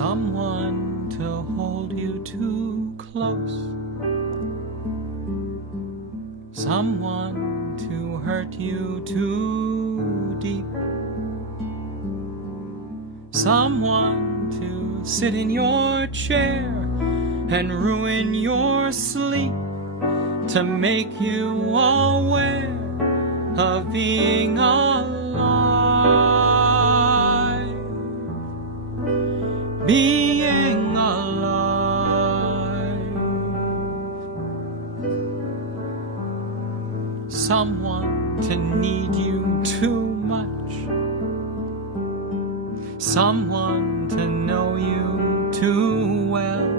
someone to hold you too close, someone to hurt you too deep, someone to sit in your chair and ruin your sleep, to make you aware of being alive, being alive. Someone to need you too much, someone to know you too well,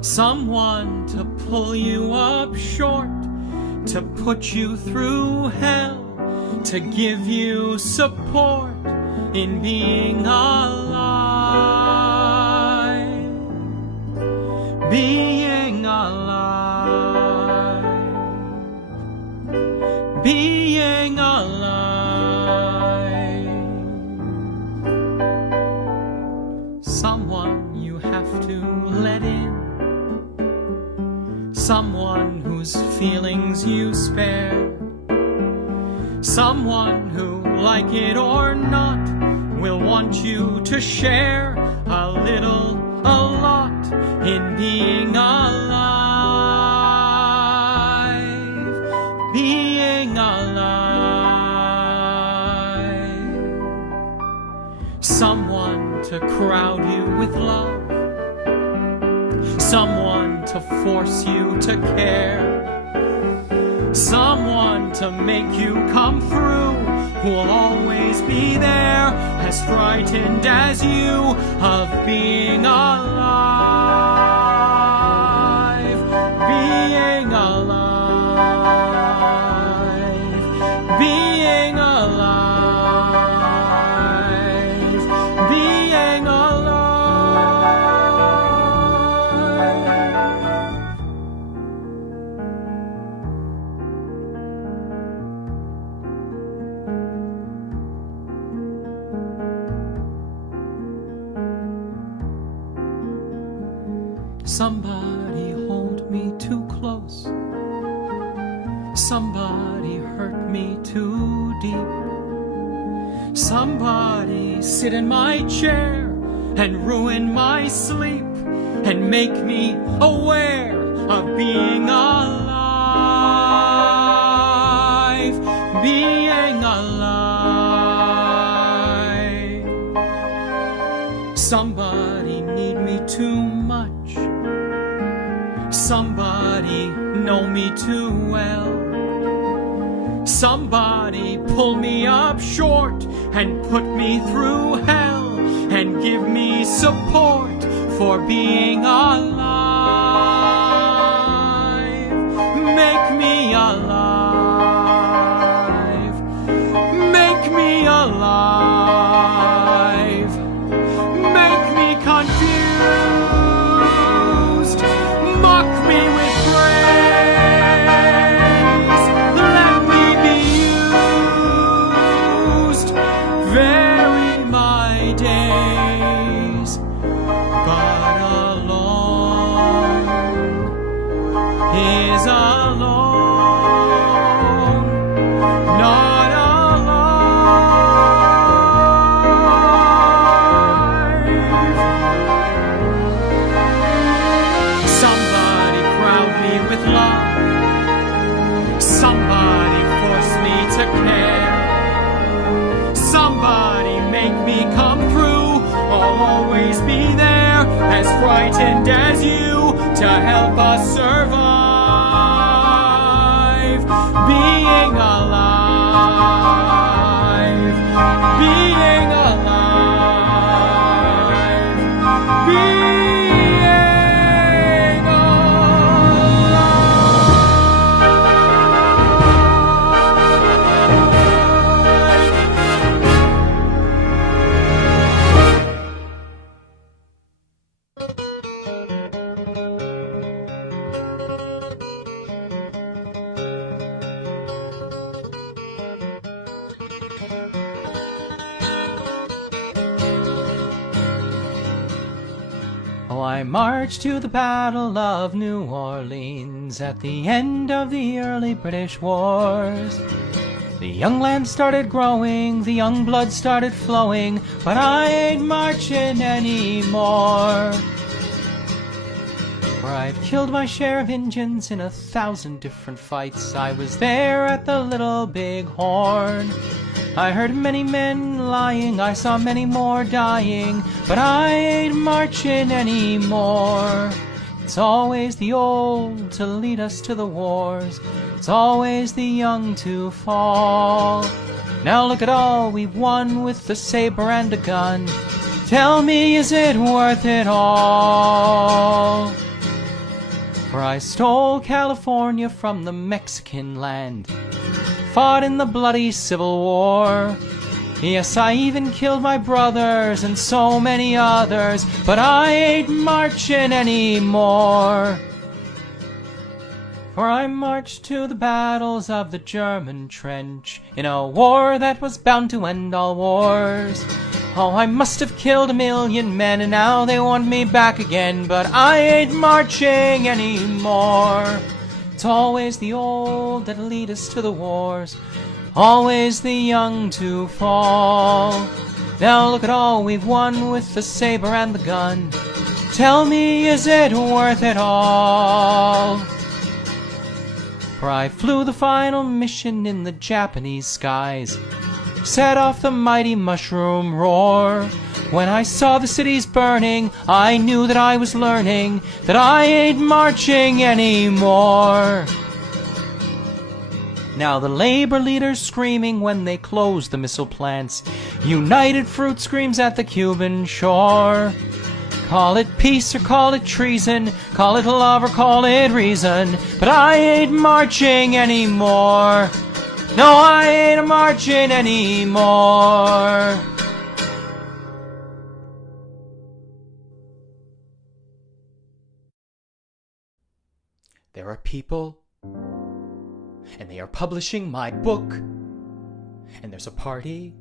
someone to pull you up short, to put you through hell, to give you support in being alive, being alive, being alive. Someone you have to let in, someone whose feelings you spare, someone who, like it or not, will want you to share a little, a lot in being alive, being alive. Someone to crowd you with love, someone to force you to care, someone to make you come through, who'll always be there, as frightened as you of being alive, being alive, being alive, being alive. Somebody hold me too close, somebody hurt me too deep, somebody sit in my chair and ruin my sleep and make me aware of being alive, being alive. Somebody need me too much, somebody know me too well, somebody pull me up short and put me through hell and give me support for being alive, make me alive, make me alive, make me confused, mock me with praise, let me be used, vary my days, but alone is alone, not alive. Somebody crowd me with love, somebody force me to care, somebody make me come through, I'll always be there, as frightened as you, to help us survive, being alive, being alive, being alive. So I marched to the Battle of New Orleans at the end of the early British wars. The young land started growing, the young blood started flowing, but I ain't marching anymore. For I've killed my share of Injuns in 1,000 different fights. I was there at the Little Big Horn. I heard many men lying, I saw many more dying, but I ain't marching anymore. It's always the old to lead us to the wars. It's always the young to fall. Now look at all we've won with the saber and a gun. Tell me, is it worth it all? For I stole California from the Mexican land, fought in the bloody Civil War. Yes, I even killed my brothers and so many others, but I ain't marching anymore. For I marched to the battles of the German trench in a war that was bound to end all wars. Oh, I must have killed 1,000,000 men and now they want me back again, but I ain't marching anymore. It's always the old that lead us to the wars, always the young to fall. Now look at all we've won with the saber and the gun. Tell me, is it worth it all? For I flew the final mission in the Japanese skies, set off the mighty mushroom roar. When I saw the cities burning, I knew that I was learning that I ain't marching anymore. Now the labor leaders screaming when they closed the missile plants. United Fruit screams at the Cuban shore. Call it peace or call it treason, call it love or call it reason, but I ain't marching anymore. No, I ain't marching anymore. There are people, and they are publishing my book, and there's a party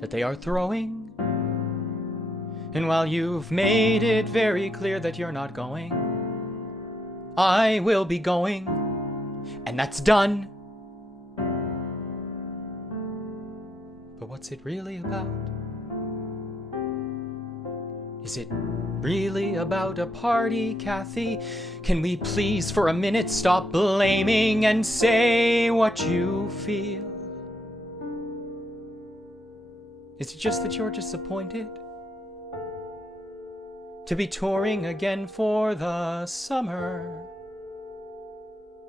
that they are throwing. And while you've made it very clear that you're not going, I will be going, and that's done. But what's it really about? Is it really about a party, Kathy? Can we please for a minute stop blaming and say what you feel? Is it just that you're disappointed to be touring again for the summer?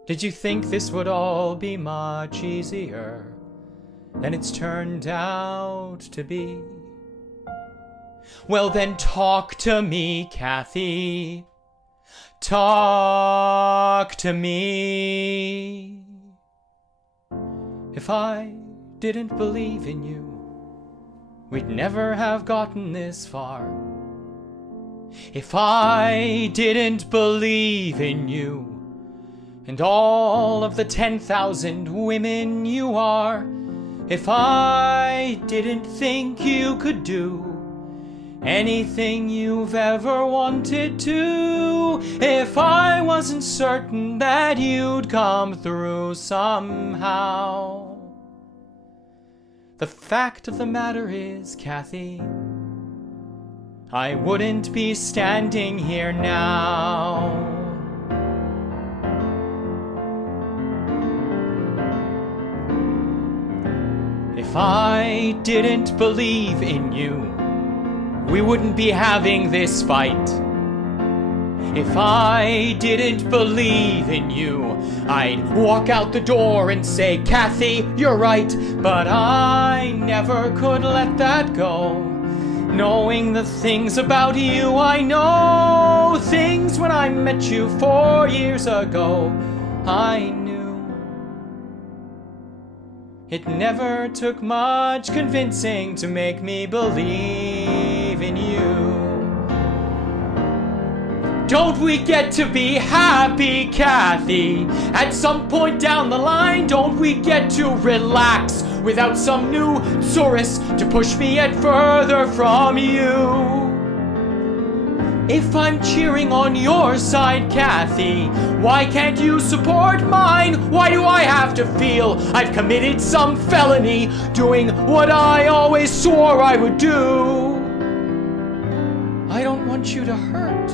Did you think this would all be much easier than it's turned out to be? Well then talk to me, Kathy. Talk to me. If I didn't believe in you, we'd never have gotten this far. If I didn't believe in you and all of the 10,000 women you are, if I didn't think you could do anything you've ever wanted to, if I wasn't certain that you'd come through somehow, the fact of the matter is, Kathy, I wouldn't be standing here now. If I didn't believe in you, we wouldn't be having this fight. If I didn't believe in you, I'd walk out the door and say, Kathy, you're right, but I never could let that go. Knowing the things about you I know, things when I met you 4 years ago, I knew. It never took much convincing to make me believe in you. Don't we get to be happy, Kathy? At some point down the line, don't we get to relax without some new tourist to push me yet further from you? If I'm cheering on your side, Kathy, why can't you support mine? Why do I have to feel I've committed some felony, doing what I always swore I would do? I don't want you to hurt.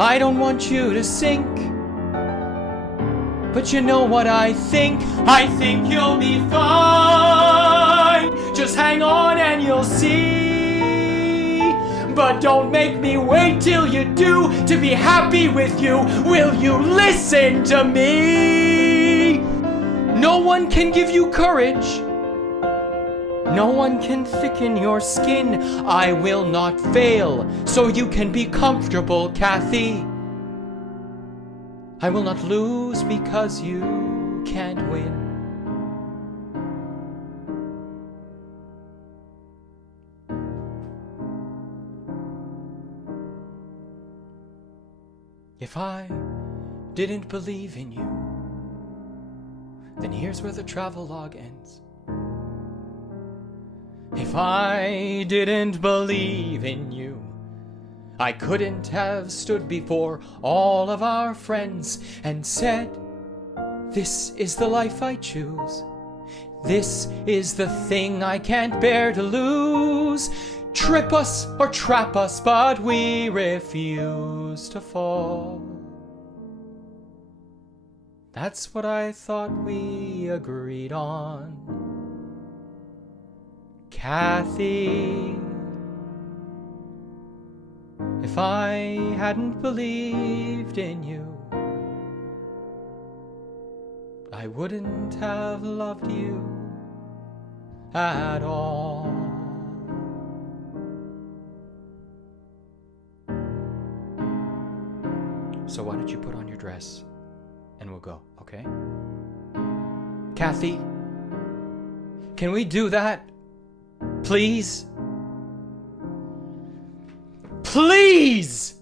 I don't want you to sink. But you know what I think? I think you'll be fine. Just hang on and you'll see. But don't make me wait till you do to be happy with you. Will you listen to me? No one can give you courage. No one can thicken your skin. I will not fail, so you can be comfortable, Kathy. I will not lose because you can't win. If I didn't believe in you, then here's where the travelogue ends. If I didn't believe in you, I couldn't have stood before all of our friends and said, this is the life I choose. This is the thing I can't bear to lose. Trip us or trap us, but we refuse to fall. That's what I thought we agreed on, Kathy. If I hadn't believed in you, I wouldn't have loved you at all. So why don't you put on your dress and we'll go, okay? Kathy, can we do that? Please? Please!